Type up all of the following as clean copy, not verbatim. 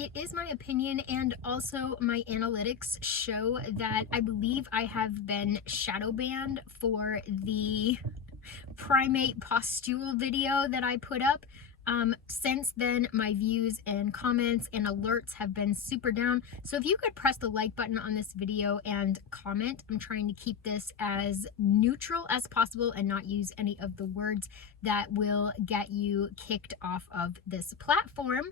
It is my opinion, and also my analytics show that I believe I have been shadow banned for the primate pustule video that I put up. Since then, my views and comments and alerts have been super down. So if you could press the like button on this video and comment, I'm trying to keep this as neutral as possible and not use any of the words that will get you kicked off of this platform.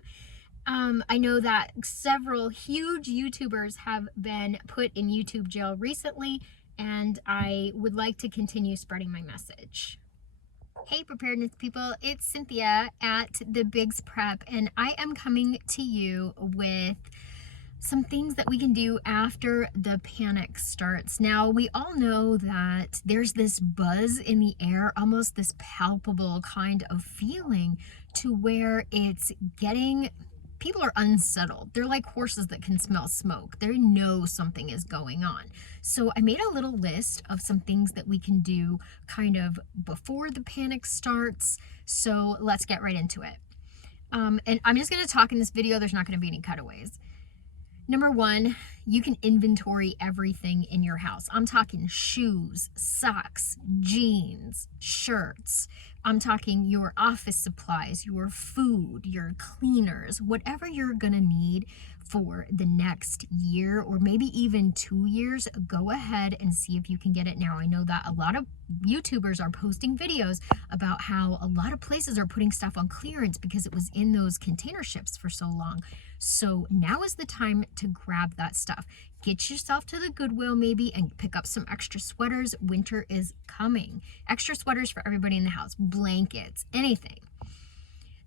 I know that several huge YouTubers have been put in YouTube jail recently, and I would like to continue spreading my message. Hey preparedness people, it's Cynthia at the Bigs Prep, and I am coming to you with some things that we can do after the panic starts. Now, we all know that there's this buzz in the air, almost this palpable kind of feeling to where it's getting, people are unsettled. They're like horses that can smell smoke. They know something is going on. So I made a little list of some things that we can do kind of before the panic starts. So let's get right into it. And I'm just going to talk in this video. There's not going to be any cutaways. Number one, you can inventory everything in your house. I'm talking shoes, socks, jeans, shirts. I'm talking your office supplies, your food, your cleaners, whatever you're gonna need for the next year or maybe even 2 years, go ahead and see if you can get it now. I know that a lot of YouTubers are posting videos about how a lot of places are putting stuff on clearance because it was in those container ships for so long. So now is the time to grab that stuff. Get yourself to the Goodwill maybe and pick up some extra sweaters. Winter is coming. Extra sweaters for everybody in the house, blankets, anything.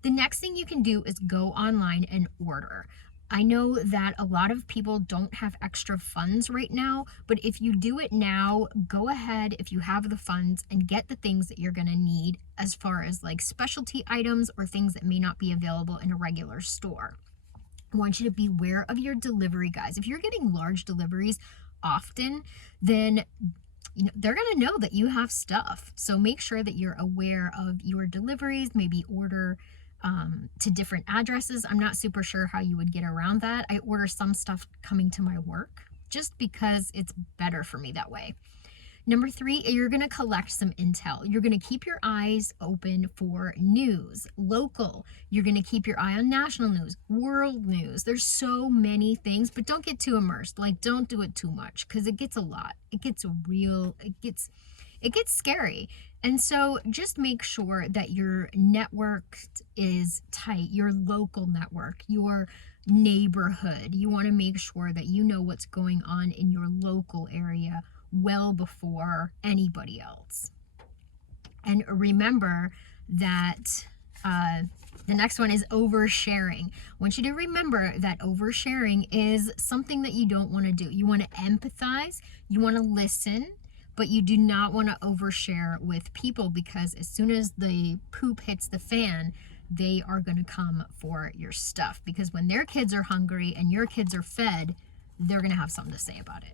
The next thing you can do is go online and order. I know that a lot of people don't have extra funds right now, but if you do it now, go ahead if you have the funds and get the things that you're gonna need as far as like specialty items or things that may not be available in a regular store. I want you to be aware of your delivery guys. If you're getting large deliveries often, then they're going to know that you have stuff. So make sure that you're aware of your deliveries, maybe order to different addresses. I'm not super sure how you would get around that. I order some stuff coming to my work just because it's better for me that way. Number three, you're going to collect some intel. You're going to keep your eyes open for news, local. You're going to keep your eye on national news, world news. There's so many things, but don't get too immersed. Like, don't do it too much because it gets a lot. It gets real. It gets scary. And so just make sure that your network is tight, your local network, your neighborhood. You want to make sure that you know what's going on in your local area well before anybody else. And remember that the next one is oversharing. I want you to remember that oversharing is something that you don't want to do. You want to empathize, you want to listen, but you do not want to overshare with people because as soon as the poop hits the fan, they are going to come for your stuff because when their kids are hungry and your kids are fed, they're going to have something to say about it.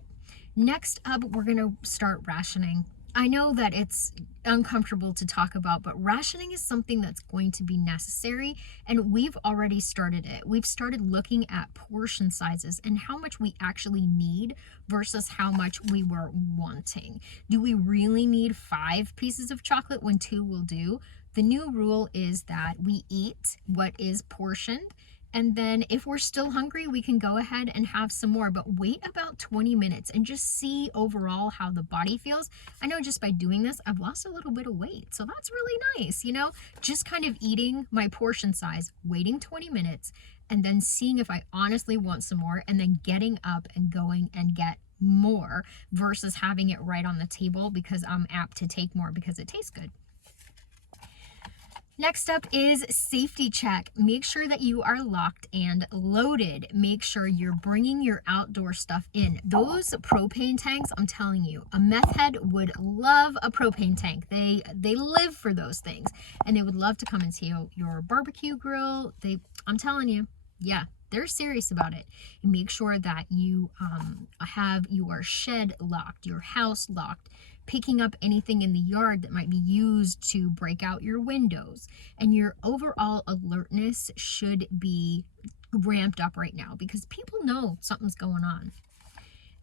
Next up, we're going to start rationing. I know that it's uncomfortable to talk about, but rationing is something that's going to be necessary, and we've already started it. We've started looking at portion sizes and how much we actually need versus how much we were wanting. Do we really need 5 pieces of chocolate when 2 will do? The new rule is that we eat what is portioned, and then if we're still hungry, we can go ahead and have some more, but wait about 20 minutes and just see overall how the body feels. I know just by doing this, I've lost a little bit of weight. So that's really nice, just kind of eating my portion size, waiting 20 minutes, and then seeing if I honestly want some more, and then getting up and going and get more versus having it right on the table because I'm apt to take more because it tastes good. Next up is safety check. Make sure that you are locked and loaded. Make sure you're bringing your outdoor stuff in. Those propane tanks, I'm telling you, a meth head would love a propane tank. They live for those things, and they would love to come into your barbecue grill. I'm telling you, yeah, they're serious about it. And make sure that you have your shed locked, your house locked, picking up anything in the yard that might be used to break out your windows. And your overall alertness should be ramped up right now because people know something's going on.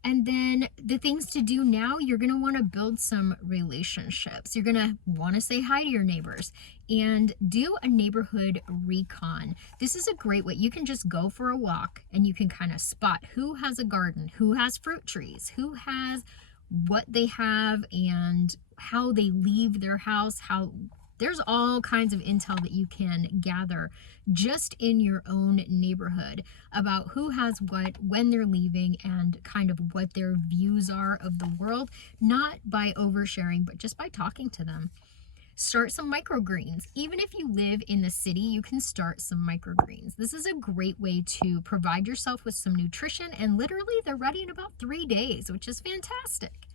And then the things to do now, you're going to want to build some relationships. You're going to want to say hi to your neighbors and do a neighborhood recon. This is a great way. You can just go for a walk and you can kind of spot who has a garden, who has fruit trees, who has what they have and how they leave their house, how there's all kinds of intel that you can gather just in your own neighborhood about who has what, when they're leaving, and kind of what their views are of the world, not by oversharing, but just by talking to them. Start some microgreens. Even if you live in the city, you can start some microgreens. This is a great way to provide yourself with some nutrition, and literally they're ready in about 3 days, which is fantastic.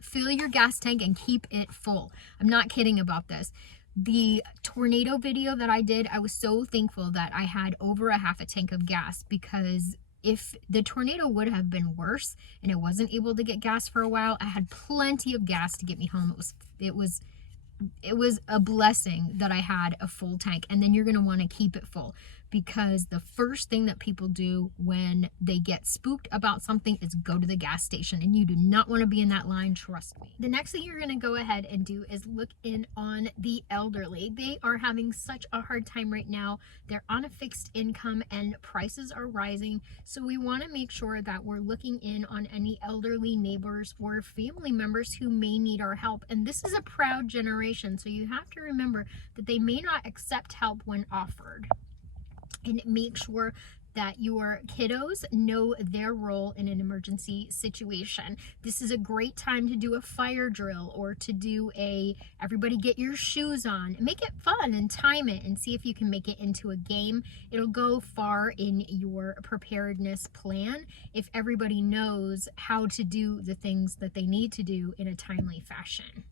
Fill your gas tank and keep it full. I'm not kidding about this. The tornado video that I did, I was so thankful that I had over a half a tank of gas, because if the tornado would have been worse and I wasn't able to get gas for a while, I had plenty of gas to get me home. It was a blessing that I had a full tank. And then you're going to want to keep it full, because the first thing that people do when they get spooked about something is go to the gas station, and you do not want to be in that line, trust me. The next thing you're going to go ahead and do is look in on the elderly. They are having such a hard time right now. They're on a fixed income and prices are rising. So we want to make sure that we're looking in on any elderly neighbors or family members who may need our help. And this is a proud generation, so you have to remember that they may not accept help when offered. And make sure that your kiddos know their role in an emergency situation. This is a great time to do a fire drill, or to do a everybody get your shoes on. Make it fun and time it and see if you can make it into a game. It'll go far in your preparedness plan if everybody knows how to do the things that they need to do in a timely fashion.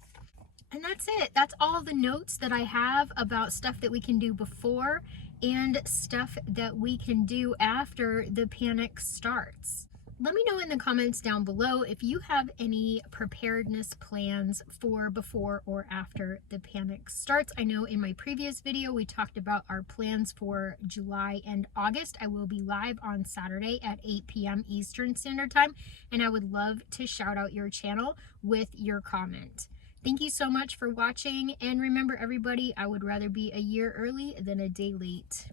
And that's it. That's all the notes that I have about stuff that we can do before and stuff that we can do after the panic starts. Let me know in the comments down below if you have any preparedness plans for before or after the panic starts. I know in my previous video we talked about our plans for July and August. I will be live on Saturday at 8 p.m. Eastern Standard Time, and I would love to shout out your channel with your comment. Thank you so much for watching, and remember everybody, I would rather be a year early than a day late.